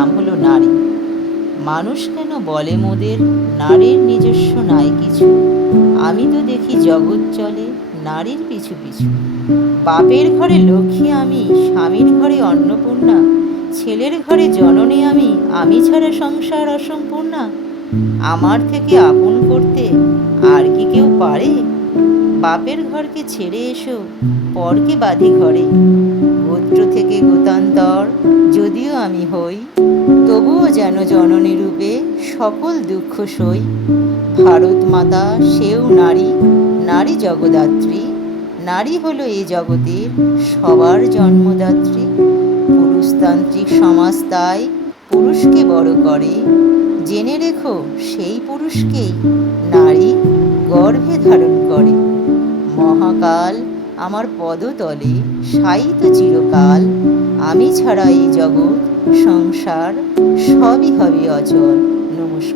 নাম হলো নারী। মানুষ কেন বলে মোদের নারীর নিজস্ব নাই কিছু? আমি তো দেখি জগৎ চলে নারীর পিছু পিছু। বাপের ঘরে লক্ষ্মী আমি, স্বামীর ঘরে অন্নপূর্ণা, ছেলের ঘরে জননী আমি, আমি ছাড়া সংসার অসম্পূর্ণা। আমার থেকে আপন করতে আর কি কেউ পারে? বাপের ঘরকে ছেড়ে এসো, পরকে বাঁধি ঘরে। গোত্র থেকে গোতান্তর যদিও আমি হই, তবুও যেন জননী রূপে সকল দুঃখ সই। ভারত মাতা সেও নারী, নারী জগদ্ধাত্রী। নারী হলো এ জগতের সবার জন্মদাত্রী। পুরুষতান্ত্রিক সমাজ তাই পুরুষকে বড় করে। জেনে রেখো সেই পুরুষকেই নারী গর্ভে ধারণ করে। মহাকাল আমার পদতলে শায়িত চিরকাল। আমি ছাড়া এই জগৎ সংসার সবই হবে অচল। নমস্কার।